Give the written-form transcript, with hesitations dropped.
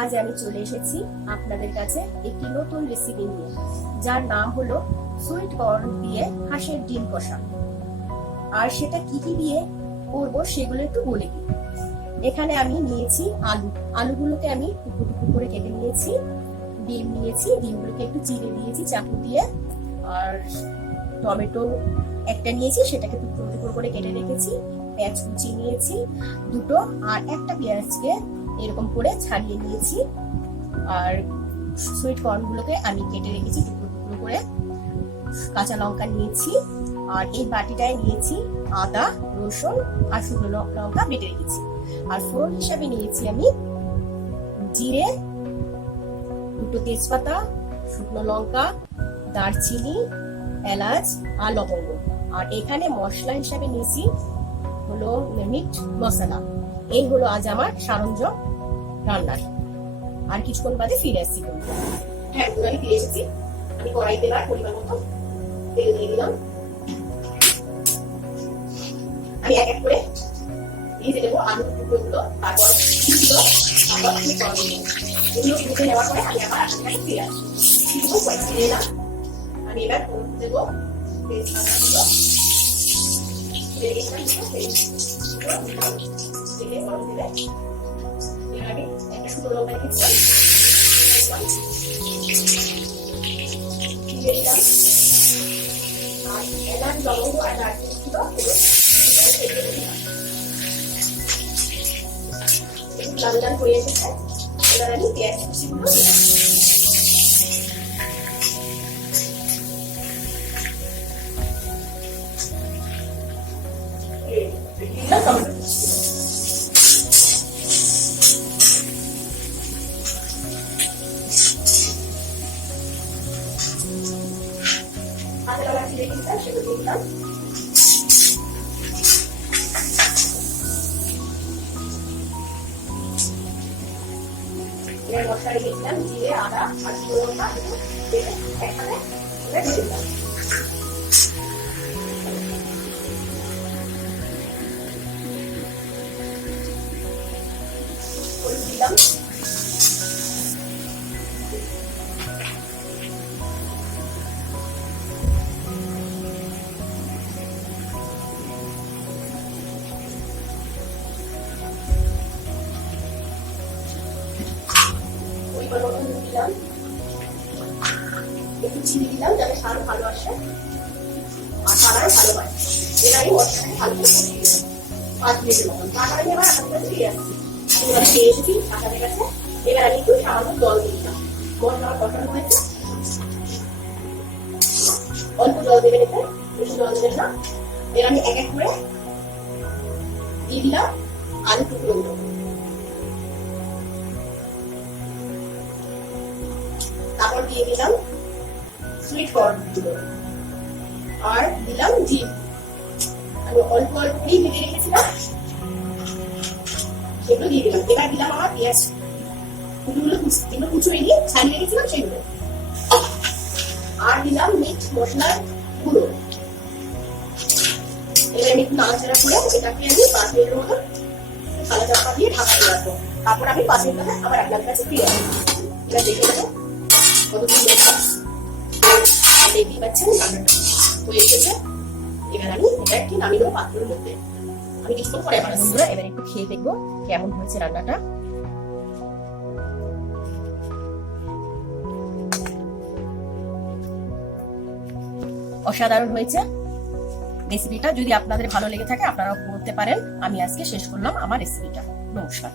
আজ আমি চলে এসেছি আপনাদের কাছে একটি নতুন রেসিপি নিয়ে, যার নাম হলো সুইট কর্ন দিয়ে হাঁসের ডিম কষা। আর সেটা কি কি দিয়ে করব সেগুলো একটু বলে দিই। এখানে আমি নিয়েছি আলুগুলোকে আমি টুকরো টুকরো করে কেটে নিয়েছি। ডিম নিয়েছি, ডিমগুলোকে একটু চিড়ে দিয়েছি চাকু দিয়ে। আর টমেটো একটা নিয়েছি, সেটাকে টুকরো টুকরো করে কেটে রেখেছি। পেঁয়াজ কুচি নিয়েছি দুটো, আর একটা পেঁয়াজকে এরকম করে ছাড়িয়ে নিয়েছি। আর সুইট কর্ন গুলোকে আমি কেটে রেখেছি টুকরো টুকরো করে। কাঁচা লঙ্কা নিয়েছি, আর এই বাটিটায় নিয়েছি আদা, রসুন আর শুকনো লঙ্কা বেটে রেখেছি। আর ফোড়ন হিসাবে নিয়েছি আমি জিরে, দুটো তেজপাতা, শুকনো লঙ্কা, দারচিনি, এলাচ আর লবঙ্গ। আর এখানে মশলা হিসাবে নিয়েছি হলো মিট মশলা। এই হলো আজ আমার সরঞ্জাম রান্নার। আর কিছুক্ষণ বাদে ফিরে আসছি। হ্যাঁ, আমি ফিরে এসেছি। আমি কড়াইতে এবার পরিমাণ মতো তেল দিয়ে দিলাম। আমি এক এক করে ভেজে দেবো আলুর টুকরোগুলো, তারপর এগুলো ভেজে নেওয়ার পরে আমি আবার আপনাকে ফিরে আসবো। ফিরে এলাম। আমি এবার দেবো তেজপাতাগুলো, আমি একটা শুকনো লঙ্কা রেখেছিলাম, দিয়ে দিলাম। আর এলাচ, লবঙ্গ আর দারচিনি ছিল একটু লাল লাল হয়ে এসেছে। এবার আমি পেঁয়াজ কুচিগুলো দিলাম। মশলা রেখেছিলাম জিরে, আদা আর শুকনো লঙ্কা একসাথে দিয়ে দিলাম। দিলাম দিলাম, একটু চিনি দিলাম যাতে স্বাদ ভালো আসে আর কালারও ভালো হয়। এবার আমি মশলাটাকে ভালো করে কষিয়ে দিলাম 5 মিনিটের মতন। তারপর আমি আবার আপনাদের ফিরে আসছি। আমি খেয়ে এসেছি কাঁচাদের কাছে। এবার আমি একটু সামান্য জল দিয়ে দিলাম। মশলা কষানো হয়েছে, অল্প জল দেবেন, এতে বেশি জল দেবেন না। এবার আমি এক এক করে দিয়ে দিলাম আলু টুকরোগুলো। তারপর দিয়ে দিলাম সুইট কর্ন আর দিলাম ডিম। আমি অল্প অল্প করেই ভেজে রেখেছিলাম, সেগুলো দিয়ে দিলাম। এবার দিলাম আমার পেঁয়াজ যেগুলো কুচুয়ে দিয়ে ছাড়িয়ে রেখেছিলাম সেগুলো। আর দিলাম মিট মশলার গুঁড়ো। এবার আমি একটু নাড়াচাড়া করে এটাকে আমি 5 মিনিটের মতো সাদা চাপা দিয়ে ঢাকা দিয়ে রাখবো। তারপর আমি 5 মিনিট পরে আবার আপনার কাছে ফিরে আসবো। এবার দেখে নেবো কতক্ষণ দেখতেই পাচ্ছেন রান্নাটা হয়ে এসেছে। এবার আমি এটা একটি নামিয়ে দেবো পাত্রের মধ্যে। আমি কিছুক্ষণ পরে আবার বন্ধুরা এবার একটু খেয়ে দেখবো কেমন হয়েছে রান্নাটা। অসাধারণ হয়েছে রেসিপিটা। যদি আপনাদের ভালো লেগে থাকে আপনারাও করতে পারেন। আমি আজকে শেষ করলাম আমার রেসিপিটা। নমস্কার।